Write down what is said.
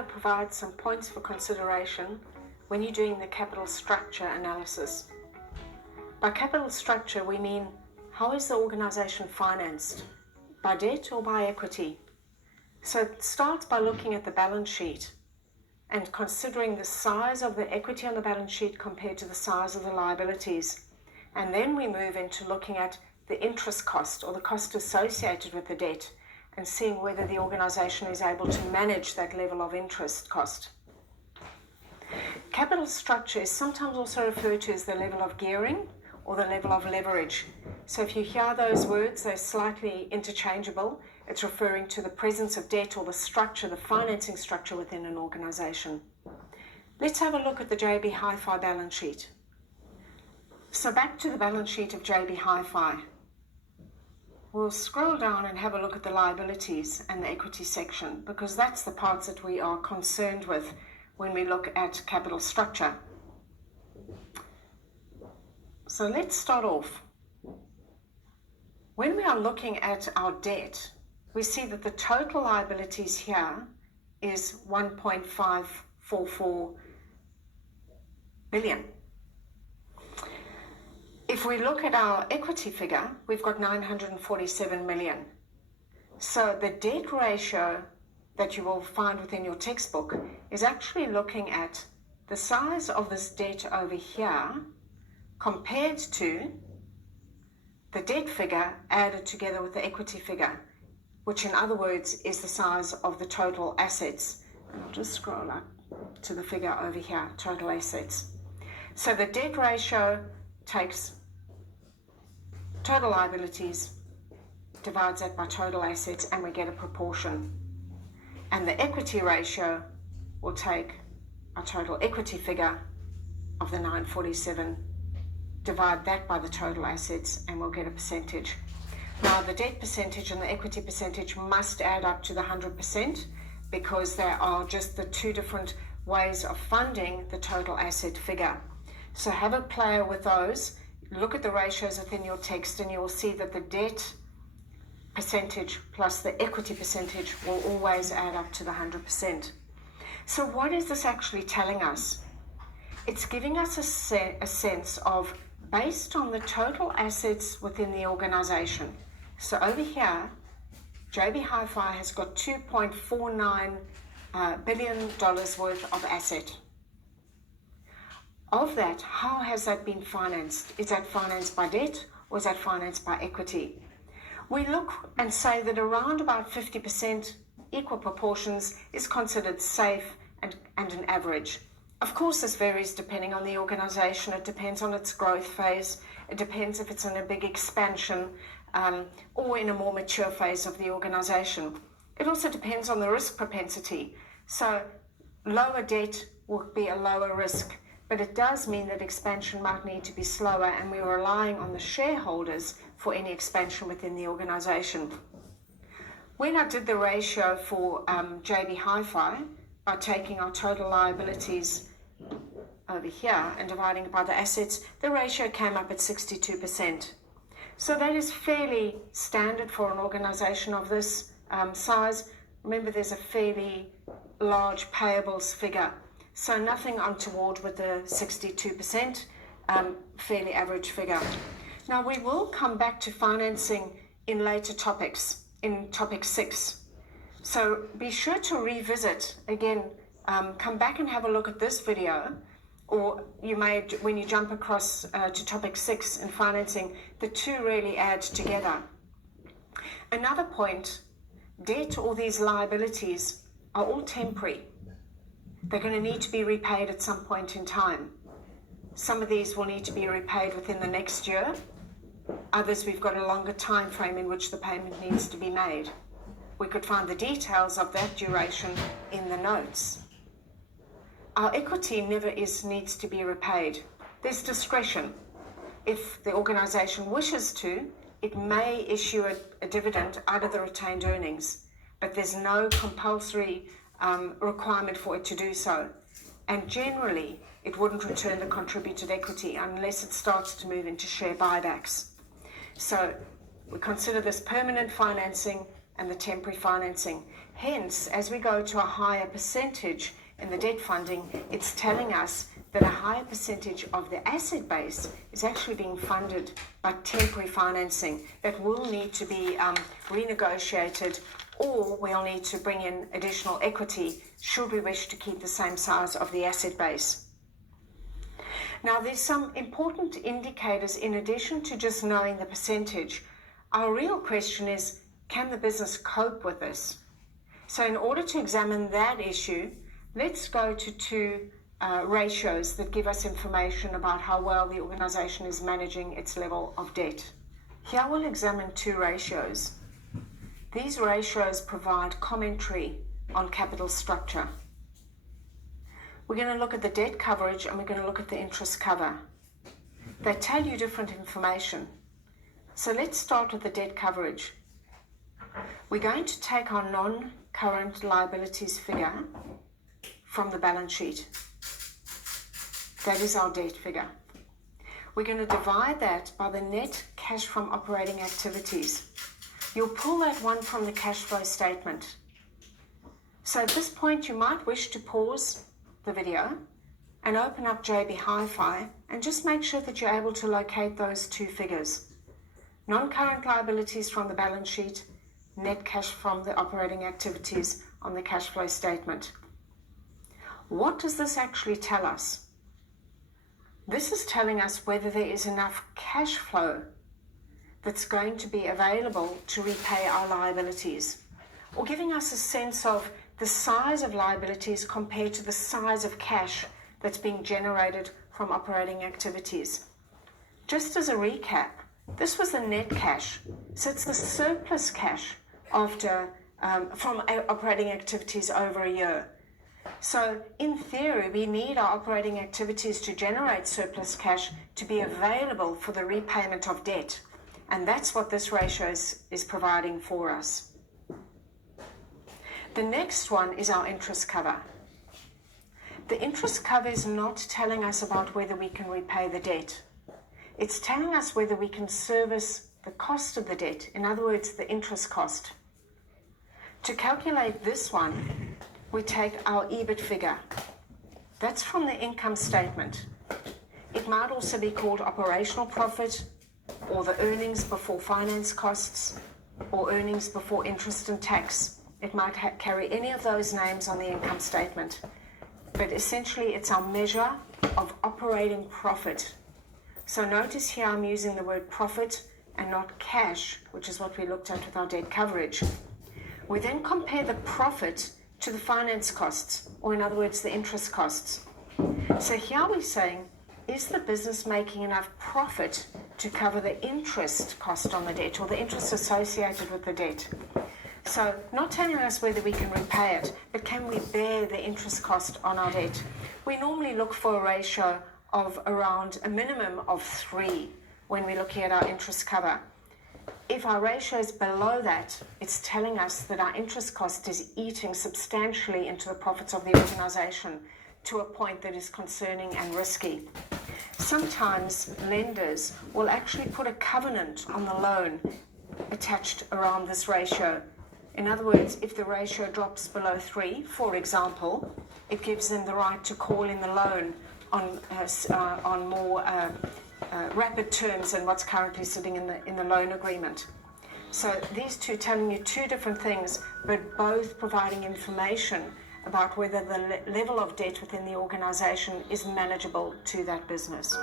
video provides some points for consideration when you're doing the capital structure analysis. By capital structure, we mean how is the organization financed? By debt or by equity? So it starts by looking at the balance sheet and considering the size of the equity on the balance sheet compared to the size of the liabilities. And then we move into looking at the interest cost or the cost associated with the debt and seeing whether the organization is able to manage that level of interest cost. Capital structure is sometimes also referred to as the level of gearing or the level of leverage. So if you hear those words, they're slightly interchangeable. It's referring to the presence of debt or the structure, the financing structure within an organization. Let's have a look at the JB Hi-Fi balance sheet. So back to the balance sheet of JB Hi-Fi. We'll scroll down and have a look at the liabilities and the equity section, because that's the parts that we are concerned with when we look at capital structure. So let's start off. When we are looking at our debt, we see that the total liabilities here is 1.544 billion. If we look at our equity figure, we've got 947 million. So the debt ratio that you will find within your textbook is actually looking at the size of this debt over here compared to the debt figure added together with the equity figure, which in other words is the size of the total assets. And I'll just scroll up to the figure over here, total assets. So the debt ratio takes total liabilities, divides that by total assets, and we get a proportion. And the equity ratio will take our total equity figure of the 947, divide that by the total assets, and we'll get a percentage. Now the debt percentage and the equity percentage must add up to the 100% because they are just the two different ways of funding the total asset figure. So have a play with those. Look at the ratios within your text and you will see that the debt percentage plus the equity percentage will always add up to the 100%. So what is this actually telling us? It's giving us a sense of, based on the total assets within the organization. So over here, JB Hi-Fi has got $2.49 billion worth of asset. Of that, how has that been financed? Is that financed by debt or is that financed by equity? We look and say that around about 50% equal proportions is considered safe and an average. Of course, this varies depending on the organization. It depends on its growth phase. It depends if it's in a big expansion or in a more mature phase of the organization. It also depends on the risk propensity. So lower debt will be a lower risk, but it does mean that expansion might need to be slower, and we're relying on the shareholders for any expansion within the organization. When I did the ratio for JB Hi-Fi, by taking our total liabilities over here and dividing it by the assets, the ratio came up at 62%. So that is fairly standard for an organization of this size. Remember, there's a fairly large payables figure. So nothing untoward with the 62%, fairly average figure. Now we will come back to financing in later topics, in topic 6. So be sure to revisit, again, come back and have a look at this video, or you may, when you jump across to topic 6 in financing, the two really add together. Another point, debt or these liabilities are all temporary. They're going to need to be repaid at some point in time. Some of these will need to be repaid within the next year. Others, we've got a longer time frame in which the payment needs to be made. We could find the details of that duration in the notes. Our equity never needs to be repaid. There's discretion. If the organization wishes to, it may issue a dividend out of the retained earnings, but there's no compulsory requirement for it to do so. And generally, it wouldn't return the contributed equity unless it starts to move into share buybacks. So we consider this permanent financing and the temporary financing. Hence, as we go to a higher percentage in the debt funding, it's telling us that a higher percentage of the asset base is actually being funded by temporary financing that will need to be renegotiated, or we'll need to bring in additional equity should we wish to keep the same size of the asset base. Now, there's some important indicators in addition to just knowing the percentage. Our real question is, can the business cope with this? So in order to examine that issue, let's go to two ratios that give us information about how well the organization is managing its level of debt. Here we'll examine two ratios. These ratios provide commentary on capital structure. We're going to look at the debt coverage and we're going to look at the interest cover. They tell you different information. So let's start with the debt coverage. We're going to take our non-current liabilities figure from the balance sheet. That is our debt figure. We're going to divide that by the net cash from operating activities. You'll pull that one from the cash flow statement. So at this point, you might wish to pause the video and open up JB Hi-Fi and just make sure that you're able to locate those two figures. Non-current liabilities from the balance sheet, net cash from the operating activities on the cash flow statement. What does this actually tell us? This is telling us whether there is enough cash flow that's going to be available to repay our liabilities, or giving us a sense of the size of liabilities compared to the size of cash that's being generated from operating activities. Just as a recap, this was the net cash, so it's the surplus cash after from operating activities over a year. So in theory, we need our operating activities to generate surplus cash to be available for the repayment of debt. And that's what this ratio is providing for us. The next one is our interest cover. The interest cover is not telling us about whether we can repay the debt. It's telling us whether we can service the cost of the debt, in other words, the interest cost. To calculate this one, we take our EBIT figure. That's from the income statement. It might also be called operational profit, or the earnings before finance costs, or earnings before interest and tax. It might carry any of those names on the income statement. But essentially, it's our measure of operating profit. So notice here I'm using the word profit and not cash, which is what we looked at with our debt coverage. We then compare the profit to the finance costs, or in other words, the interest costs. So here we're saying, is the business making enough profit to cover the interest cost on the debt, or the interest associated with the debt? So not telling us whether we can repay it, but can we bear the interest cost on our debt? We normally look for a ratio of around a minimum of 3 when we're looking at our interest cover. If our ratio is below that, it's telling us that our interest cost is eating substantially into the profits of the organization to a point that is concerning and risky. Sometimes lenders will actually put a covenant on the loan attached around this ratio. In other words, if the ratio drops below 3, for example, it gives them the right to call in the loan on more rapid terms than what's currently sitting in the loan agreement. So these two telling you two different things, but both providing information about whether the level of debt within the organization is manageable to that business.